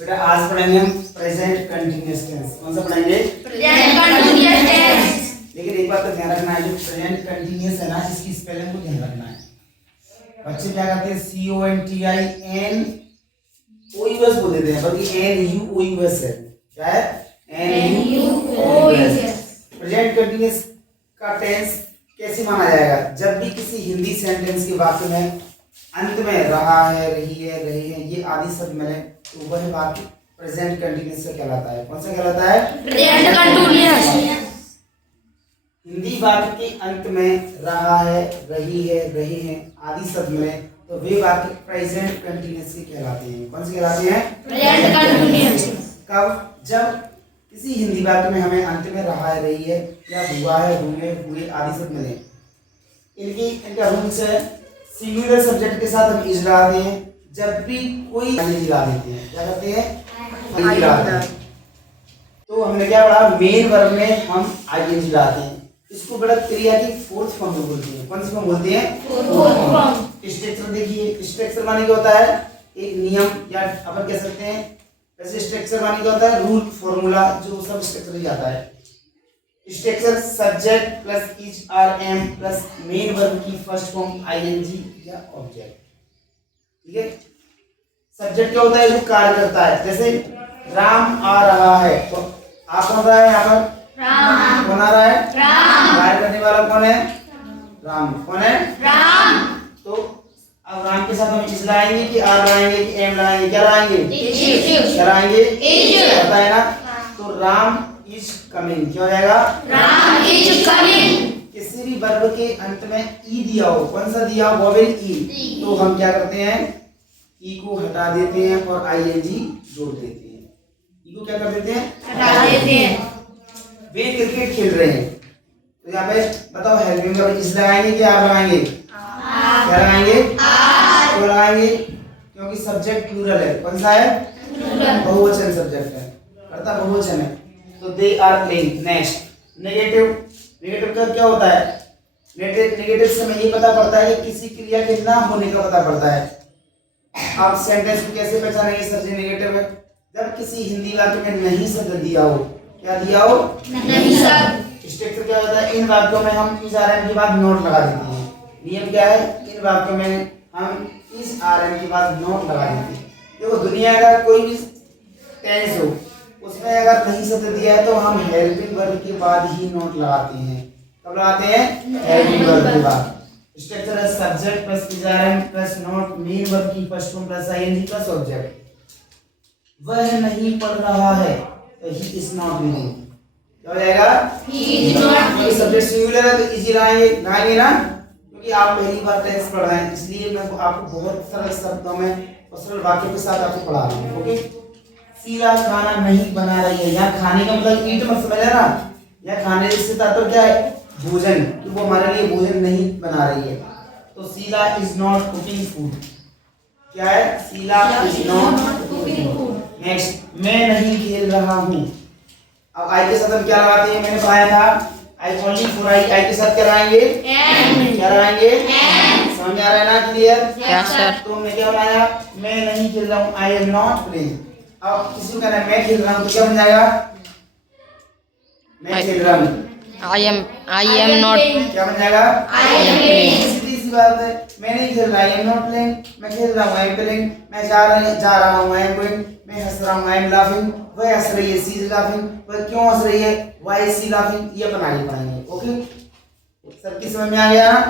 बेटा आज पढ़ेंगे हम प्रेजेंट कंटिन्यूअस टेंस। कौन सा पढ़ेंगे? Present continuous tense. लेकिन एक बात तो ध्यान रखना है, जो प्रेजेंट कंटिन्यूअस है ना, इसकी स्पेलिंग को ध्यान रखना है। बच्चे क्या करते हैं, CONTINOUS बोल देते हैं, बल्कि NUOUS है। क्या है? NUOUS। प्रेजेंट कंटिन्यूअस का टेंस कैसे माना जाएगा? जब भी किसी हिंदी सेंटेंस के वाक्य में अंत में रहा है, रही है ये आदि शब्द मिले तो वह वाक्य प्रेजेंट कंटिन्यूअस से कहलाता है। कौन सा कहलाता है? Present continuous. हिंदी वाक्य के अंत में रहा है, रही है आदि शब्द मिले तो वे वाक्य प्रेजेंट कंटिन्यूअस से कहलाते हैं। कौन से कहलाते हैं? Present continuous. कब? जब किसी हिंदी वाक्य में हमें अंत में रहा है, रही है या हुआ है, हुए आदि शब्द मिले। इनका रूल्स है, सिंगुलर सब्जेक्ट के साथ हम इज लगाते हैं। जब भी कोई लगा देते हैं, क्या करते हैं? लगाते हैं। तो हमने क्या पढ़ा? मेन वर्ब में हम आईएनजी लगाते हैं। इसको बड़ा क्रिया की फोर्थ फॉर्म में बोलते हैं। कौन सी फॉर्म बोलते हैं? Fourth form. स्ट्रक्चर देखिए, स्ट्रक्चर माने क्या होता है? एक नियम या अपन कह सकते हैं वैसे स्ट्रक्चर माने क्या होता है? रूल, फॉर्मूला, जो सब स्ट्रक्चर में जाता है। Structure subject plus is are am plus main verb की फर्स्ट फॉर्म आईएनजी या ऑब्जेक्ट। ठीक है? सब्जेक्ट क्या होता है? जो कार्य करता है। जैसे राम आ रहा है तो आ कौन रहा है यहाँ पर? राम। कौन आ रहा है? राम। कार्य करने वाला कौन है? राम। कौन है? राम। तो अब राम के साथ हम इज लाएंगे कि आर लाएंगे कि एम लाएंगे? क्या लाएंगे? क्या लाएंगे? पता है ना? तो राम इज कमिंग क्या हो जाएगा? Ram is coming. किसी भी वर्ब के अंत में ई दिया हो, कौन सा दिया हो? वोवेल ई। तो हम क्या करते हैं? ई को हटा देते हैं और आईएनजी जोड़ देते हैं। ई को क्या कर देते हैं? हटा देते हैं। वे क्रिकेट खेल रहे हैं तो यहाँ पे बताओ हेल्पिंग वर्ब इज लगाएंगे कि आर लगाएंगे? क्या लगाएंगे? क्यों लगाएंगे? क्योंकि सब्जेक्ट प्लूरल है। कौन सा है? बहुवचन सब्जेक्ट है, कर्ता बहुवचन है। तो they are playing. Next negative. Negative का क्या होता है? नेगेटिव से हमें ये पता पड़ता है कि किसी क्रिया के ना होने का पता पड़ता है। आप सेंटेंस को कैसे पहचानेंगे सर जी नेगेटिव है? जब किसी हिंदी वाक्य में नहीं शब्द दिया हो। क्या दिया हो? नहीं शब्द। स्ट्रक्चर क्या होता है? इन वाक्यों में हम इस आरएम के बाद नोट लगा देते हैं। नियम क्या है? इन वाक्यों में हम इस आरएम के बाद नोट लगा देते हैं। देखो दुनिया का कोई भी टेंस हो उसमें अगर नहीं शब्द दिया है तो हम हेल्पिंग वर्ब के बाद ही नोट लगाते हैं। कब लगाते हैं? हेल्पिंग वर्ब के बाद। स्ट्रक्चर है subject plus is are am plus not main verb की first form plus ING plus object. वह नहीं पढ़ रहा है तो ही इज नॉट रीडिंग। क्या हो जाएगा? He is not. क्योंकि सब्जेक्ट सिंगुलर है तो इजी लगाएंगे ना, क्योंकि आप पहली बार टेंस पढ़ रहे हैं इसलिए मैं आपको बहुत सरल शब्दों में और सरल वाक्यों के साथ आपको पढ़ा रहा हूँ। ओके? शीला खाना नहीं बना रही है। यहाँ खाने का मतलब ईट मत समझ लेना। यहाँ खाने से तात्पर्य क्या है? भोजन। कि वो हमारे लिए भोजन नहीं बना रही है। तो Sheela is not cooking food. क्या है? Sheela is not cooking food. Next मैं नहीं खेल रहा हूँ। अब आई के साथ हम क्या लगाते हैं? मैंने बताया था आई ओनली फॉर आई के साथ क्या लगाएंगे? एंड। क्या लगाएंगे? एंड। समझ आ रहा है ना? क्लियर? Yes sir. तो मैं क्या बनाया? मैं नहीं खेल रहा हूँ, आई एम नॉट प्लेइंग। अब किसी को कहना है मैं खेल रहा हूँ तो क्या बन जाएगा? मैं खेल रहा हूँ। I am not. क्या बन जाएगा? I am playing। सीधी सी बात है। मैं नहीं खेल रहा, आई एम नॉट प्लेइंग। मैं खेल रहा हूँ, आई एम प्लेइंग। मैं जा रहा हूँ, आई एम गोइंग। मैं हंस रहा हूँ, आई एम लाफिंग। वह हंस रही है, शी इज लाफिंग। वह क्यों हंस रही है? Why is she laughing? ये अपन आगे पढ़ेंगे। ओके? सबकी समझ में आ गया ना?